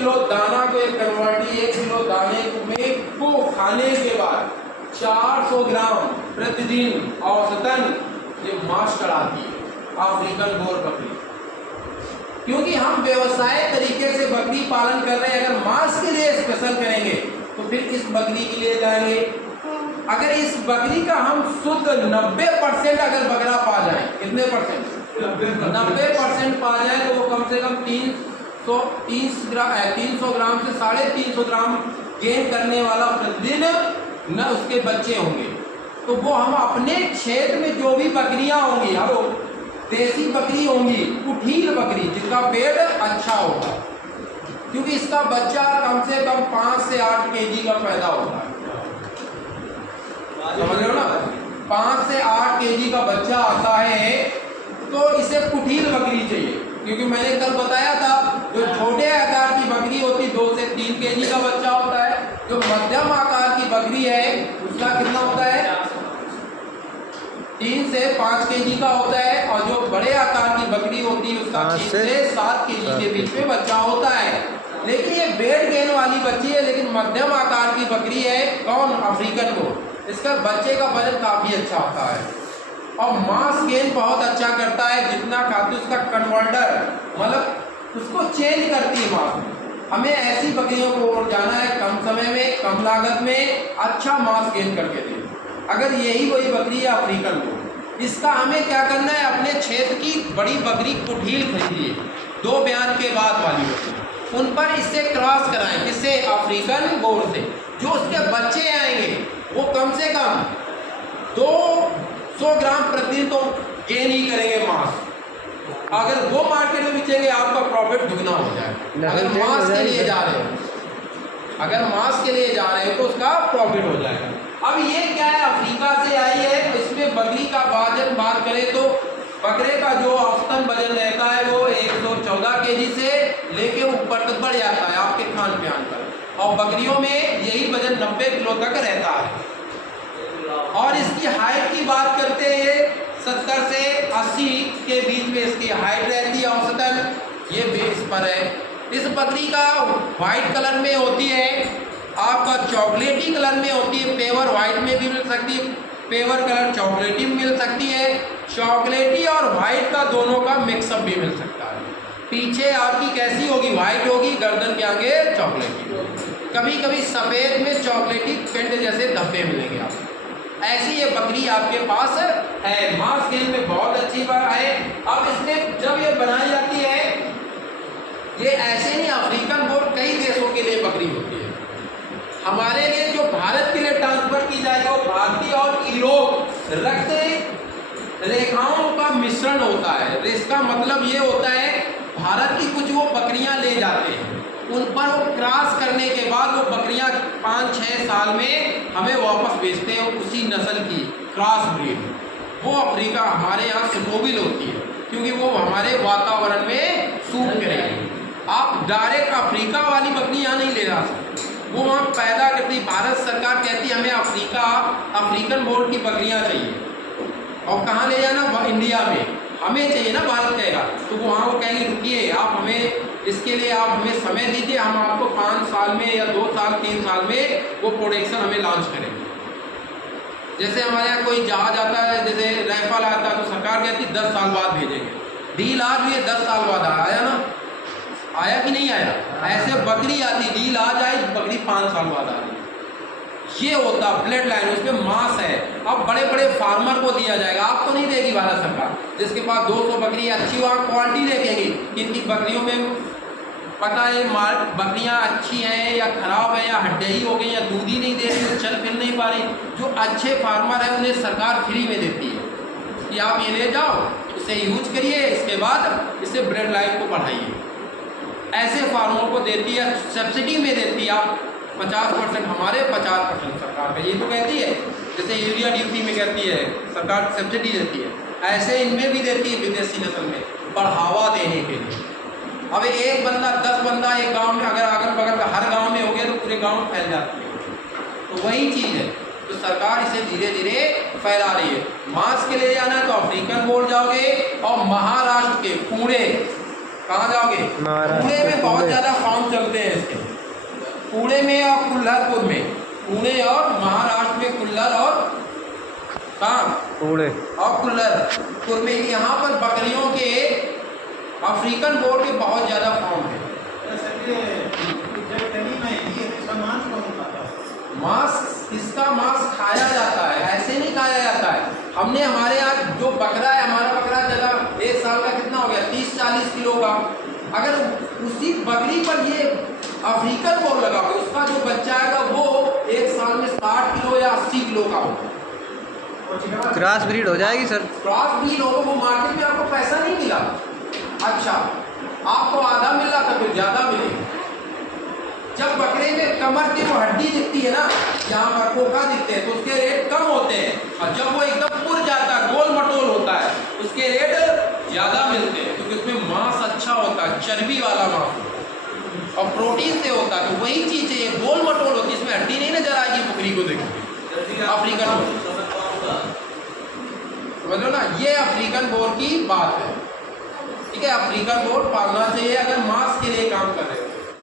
Kilo दाना को, एक कन्वर्टी 1 किलो दाने को खाने के बाद 400 ग्राम प्रतिदिन औसतन ये मांस चढ़ाती है अफ्रीकन बोर बकरी। क्योंकि हम व्यवसाय तरीके से बकरी पालन कर रहे हैं, अगर मांस के लिए स्पेशल करेंगे तो फिर इस बकरी के लिए जाएंगे। अगर इस बकरी का हम शुद्ध 90% अगर बकरा पा जाए, कितने परसेंट? 90% पा जाए तो वो कम से कम 300 ग्राम से 350 ग्राम गेन करने वाला प्रतिदिन न उसके बच्चे होंगे। तो वो हम अपने क्षेत्र में जो भी बकरियां होंगी, हम देसी बकरी होंगी, कुठील बकरी जिसका पेट अच्छा होगा, क्योंकि इसका बच्चा कम से कम 5 से 8 केजी का पैदा होता है, समझ रहे हो ना? 5 से 8 केजी का बच्चा आता है तो इसे कुठील बकरी चाहिए। क्योंकि मैंने कल बताया था जो छोटे आकार की बकरी होती 2 से 3 केजी का बच्चा होता है, जो मध्यम आकार की बकरी है उसका कितना होता है? 3 से 5 केजी का होता है, और जो बड़े आकार की बकरी होती है उसका 6 से 7 केजी के बीच में बच्चा होता है। लेकिन ये वेट गेन वाली बच्ची है, लेकिन मध्यम आकार की बकरी है। कौन? अफ्रीकन को। इसका बच्चे का वजन काफी अच्छा होता है और मांस गेन बहुत अच्छा करता है। जितना खाती उसका कन्वर्टर, मतलब उसको चेंज करती है मांस में। हमें ऐसी बकरियों को और जाना है कम समय में, कम लागत में अच्छा मांस गेन करके दे। अगर यही वही बकरी है अफ्रीकन को, इसका हमें क्या करना है? अपने क्षेत्र की बड़ी बकरी कुठील खरीदिए, 2 बयान के बाद वाली बकरी, उन पर इससे क्रॉस कराएं। इससे अफ्रीकन बोर से जो उसके बच्चे आएंगे वो कम से कम 200 ग्राम प्रतिदिन तो गेन ही करेंगे मांस। अगर वो मार्केट में बेचेंगे आपका प्रॉफिट दुगना हो जाएगा। अगर मांस के लिए जा रहे हो, तो उसका प्रॉफिट हो जाएगा। अब ये क्या है? अफ्रीका से आई है, तो इसमें बकरी का वजन बात करें तो बकरे का जो औसतन वजन रहता है वो 114 केजी से लेके ऊपर तक बढ़ जाता है आपके खान पान पर, और बकरियों में यही वजन 90 किलो तक रहता है। और इसकी हाइट की बात करते हैं 70 से 80 के बीच में इसकी हाइट रहती है औसतन। ये बेस पर है। इस बकरी का व्हाइट कलर में होती है, आपका चॉकलेटी कलर में होती है, पेवर व्हाइट में भी मिल सकती है, पेवर कलर चॉकलेटी में मिल सकती है, चॉकलेटी और व्हाइट का दोनों का मिक्सअप भी मिल सकता है। पीछे आपकी कैसी होगी? व्हाइट होगी, गर्दन के आगे चॉकलेटी, कभी कभी सफ़ेद में चॉकलेटी पेंट जैसे धब्बे मिलेंगे आपको। ऐसी ये बकरी आपके पास है, मांस गेन में बहुत अच्छी बात है। अब इसमें जब ये बनाई जाती है, ये ऐसे नहीं, अफ्रीकन बोर कई देशों के लिए बकरी होती है। हमारे लिए जो भारत के लिए ट्रांसफर की जाएगी वो भारतीय और यूरोप रक्त रेखाओं का मिश्रण होता है। इसका मतलब ये होता है भारत की कुछ वो बकरियां ले जाते हैं, उन पर वो क्रॉस करने के बाद वो बकरियां 5-6 साल में हमें वापस बेचते हैं उसी नस्ल की क्रॉस ब्रीड। वो अफ्रीका हमारे यहाँ सुटेबल होती है क्योंकि वो हमारे वातावरण में सूट करेगी। आप डायरेक्ट अफ्रीका वाली बकरी यहाँ नहीं ले जा सकते, वो वहाँ पैदा करती। भारत सरकार कहती है हमें अफ्रीकन बोर्ड की बकरियाँ चाहिए, और कहाँ ले जाना? इंडिया में हमें चाहिए ना, भारत कहेगा तो वहाँ वो कहेंगे रुकिए, आप हमें इसके लिए आप हमें समय दीजिए, हम आपको 5 साल में या 2 साल 3 साल में वो प्रोडक्शन हमें लॉन्च करेंगे। जैसे हमारे यहाँ कोई जहाज आता है, जैसे राइफल आता है, तो सरकार कहती है 10 साल बाद भेजेंगे। डील आज हुई 10 साल बाद आया ना, आया कि नहीं आया? ऐसे बकरी आती, डील आज आई, बकरी 5 साल बाद आ रही। ये होता ब्लड लाइन, उसमें मांस है। अब बड़े बड़े फार्मर को दिया जाएगा, आप तो नहीं देगी भारत सरकार। जिसके पास 200 बकरी अच्छी, वहाँ क्वालिटी देखेगी कि इनकी बकरियों में पता है बकरियां अच्छी हैं या खराब है, या हड्डी हो गई, या दूध ही नहीं दे रही, चल फिर नहीं पा रही। जो अच्छे फार्मर हैं उन्हें सरकार फ्री में देती है कि आप ये ले जाओ, इसे यूज करिए, इसके बाद इसे ब्लड लाइन को बढ़ाइए। ऐसे फार्मर को देती है, सब्सिडी में देती है। आप 50% हमारे, 50% सरकार का, ये तो कहती है। जैसे यूरिया ड्यूटी में कहती है सरकार सब्सिडी देती है, ऐसे इनमें भी देती है विदेशी नस्ल में, बढ़ावा देने के लिए। अब एक बंदा 10 बंदा एक गांव में, अगर अगल बगल में हर गांव में हो गया तो पूरे गांव में फैल जाती है। तो वही चीज़ है, तो सरकार इसे धीरे धीरे फैला रही है। मांस के लिए जाना है तो अफ्रीकन बोर्ड जाओगे, और महाराष्ट्र के पुणे, कहाँ जाओगे? पुणे में बहुत ज़्यादा फार्म चलते हैं इसके, पुणे में और कोल्हापुर में, पुणे और महाराष्ट्र में कुल्लर और कहाँ पुणे और कोल्हापुर में, यहाँ पर बकरियों के अफ्रीकन बोर के बहुत ज़्यादा फॉर्म है। मांस, इसका मांस खाया जाता है, ऐसे नहीं खाया जाता है। हमने हमारे यहाँ जो बकरा है, हमारा बकरा चला 1 साल का कितना हो गया 30-40 किलो का, अगर उसी बकरी पर ये अफ्रीकन बोर लगा हो, उसका जो बच्चा आएगा वो 1 साल में 60 किलो या 80 किलो का होगा। क्रॉस ब्रीड हो जाएगी सर? क्रॉस ब्रीड हो तो वो मार्केट में आपको पैसा नहीं मिला, अच्छा आपको आधा मिला था तो ज़्यादा मिलेगा। जब बकरे में कमर की वो हड्डी दिखती है ना, यहाँ पर खोखा दिखते हैं, तो उसके रेट कम होते हैं, और जब वो एकदम पुर जाता है, गोल मटोल होता है, उसके रेट ज़्यादा मिलते हैं, क्योंकि उसमें मांस अच्छा होता है, चर्बी वाला मांस होता है और प्रोटीन से होता है। तो वही चीज़ है, ये गोल मटोल होती है, इसमें हड्डी नहीं नजर आएगी बकरी को देखिए। अफ्रीकन समझ ना, ये अफ्रीकन बोर की बात है, ठीक है। अफ्रीकन बोर पालना चाहिए अगर मांस के लिए काम कर रहे हो।